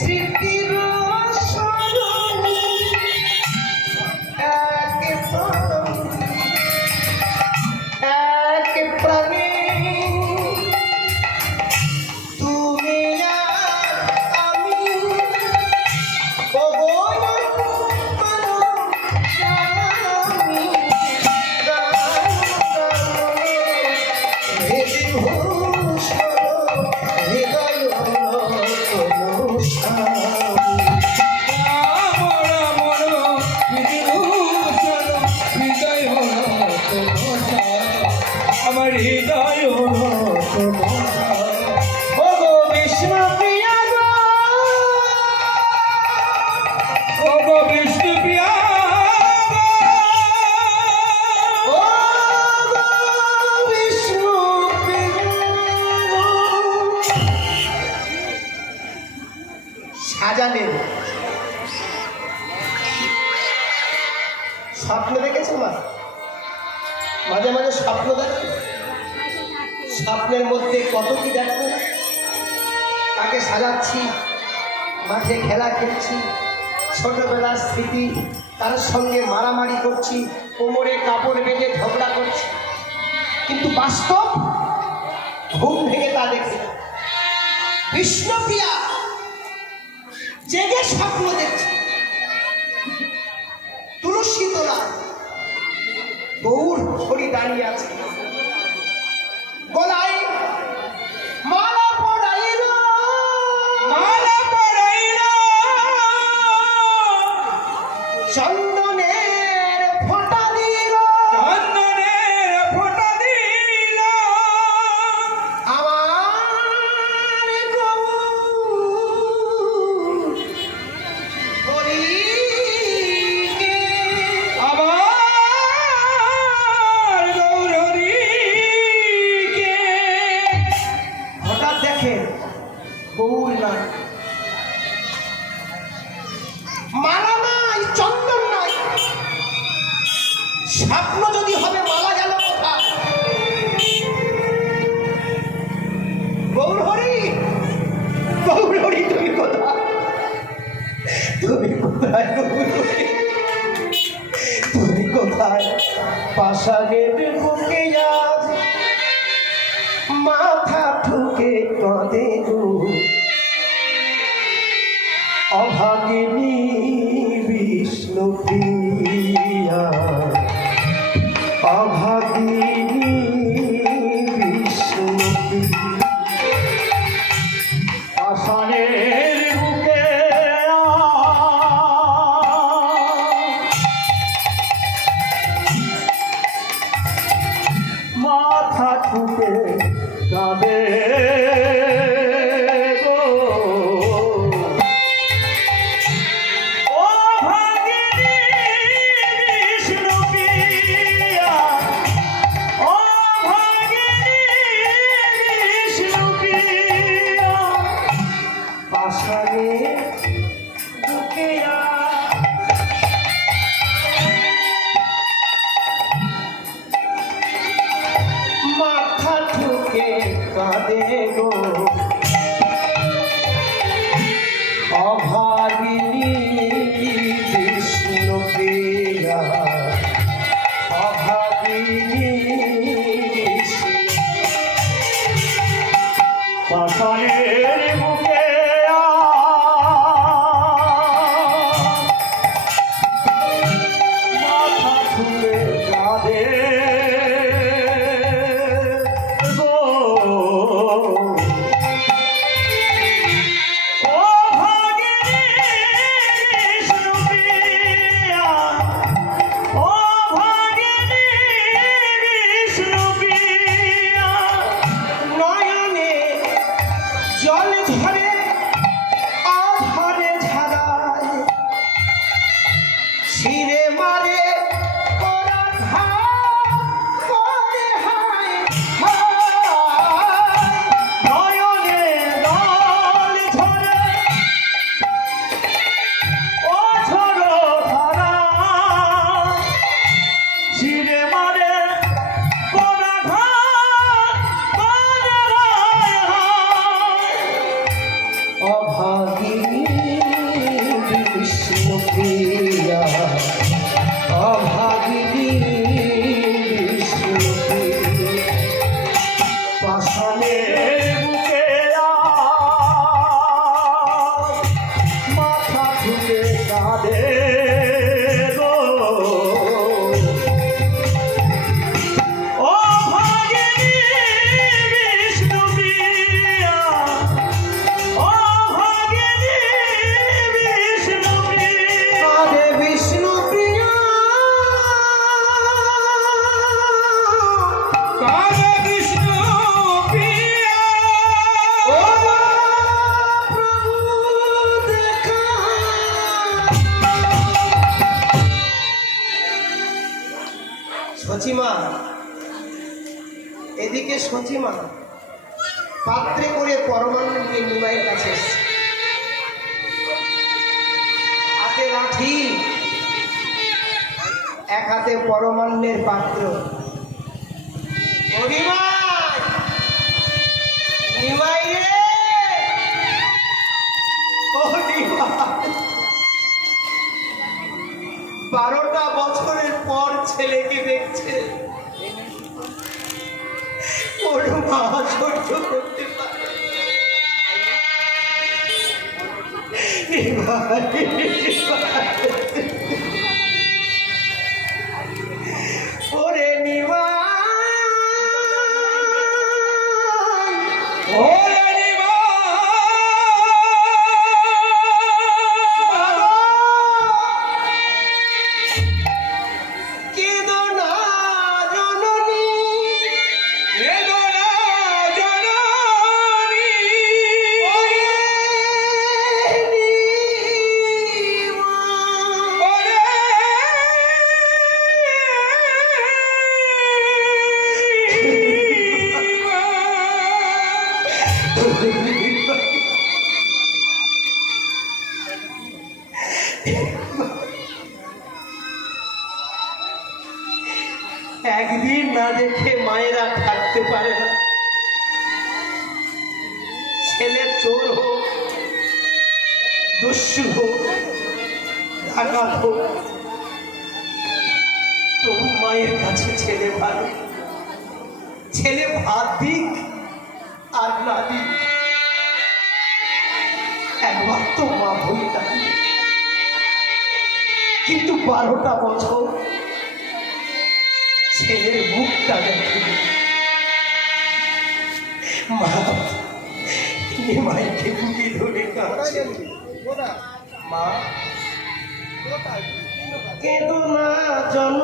স্মৃতির সরণি এক প্রাণে তুমি আর আমি আমার হৃদয় বিষ্ণুপ্রিয়া গো বিষ্ণুপ্রিয়া সাজানে স্বপ্ন দেখেছো মা? মাঝে মাঝে স্বপ্ন দেখো, স্বপ্নের মধ্যে কত কি দেখো। তাকে সাজাচ্ছি, মাঠে খেলা খেলছি, ছোটবেলার স্মৃতি, তার সঙ্গে মারামারি করছি, কোমরে কাপড় বেঁধে ঝগড়া করছি, কিন্তু বাস্তব ঘুম ভেঙে তা দেখি বিষ্ণুপ্রিয়া জেগে স্বপ্ন দেখছে। তুলসী তোলা গৌর হরি দাঁড়িয়ে আছে, গলায় মালা পরাইল, মালা পরাইল চন্দনের ফোঁটা দিল, চন্দনের ফোঁটা দিল আমার গৌর হরিকে, আমার গৌর হরিকে। হঠাৎ দেখে গৌর নাই, মালা নাই, চন্দন নাই। স্বপ্ন যদি হবে মালা গেল কোথায়? গৌর হরি, গৌর হরি তুমি কোথায়? তুমি কোথায় গৌর হরি? তুমি কোথায়? পাষাণের বুকে আজ মাথা ঠুকে কাঁদে গো অভাগিনী বিষ্ণুপ্রিয়া, অভাগিনী বিষ্ণুপ্রিয়া। পাষাণের বুকে মাথা ঠুকে কাঁদে গো ও ভাগিনী বিষ্ণুপ্রিয়া, ও ভাগিনী বিষ্ণুপ্রিয়া। পাষাণের বুকে আজ মাথা ঠুকে কাঁদে গো অভাগিনী বিষ্ণুপ্রিয়া, অভাগিনী পাষাণের বুকে মাথা ঠুকে কাঁদে গো ও ভাগিনী বিষ্ণুপ্রিয়া অভাগিনী বিষ্ণুপ্রিয়া পাষাণের বুকে মাথা ঠুকে কাঁদে গো ও ভাগিনী বিষ্ণুপ্রিয়া ও ভাগিনী বিষ্ণুপ্রিয়া আরে বিষ্ণুপ্রিয়া কাঁদে বিষ্ণুপ্রিয়া ও প্রভু দেখা সচিমা এদিকে সচিমা পাত্রে করে পরমাণু নিয়ে নিমাইয়ের কাছে এসছে হাতে লাঠি এক হাতে পরমান্নের পাত্র ও নিমাই নিমাই রে ও নিমাই 12টা বছরের পর ছেলেকে দেখছে ওর মা সহ্য করতে পারে নিমাই, ওরে নিমাই ওরে নিমা কেঁদো না জননী বেদনা জননী ওরে নিমাই। ওরে একদিন না দেখে মায়েরা থাকতে পারে না ছেলে চোর হোক দস্যু হোক ডাকাত হোক তবু মায়ের কাছে ছেলে ভালো ছেলে ভাত দিক আর না দিক একবার তো মা ভুলতাম কিন্তু 12টা বছর ছেলের মুখটা দেখে মা নিমাইকে বুকে ধরে কাঁদছে মা কেঁদো না জন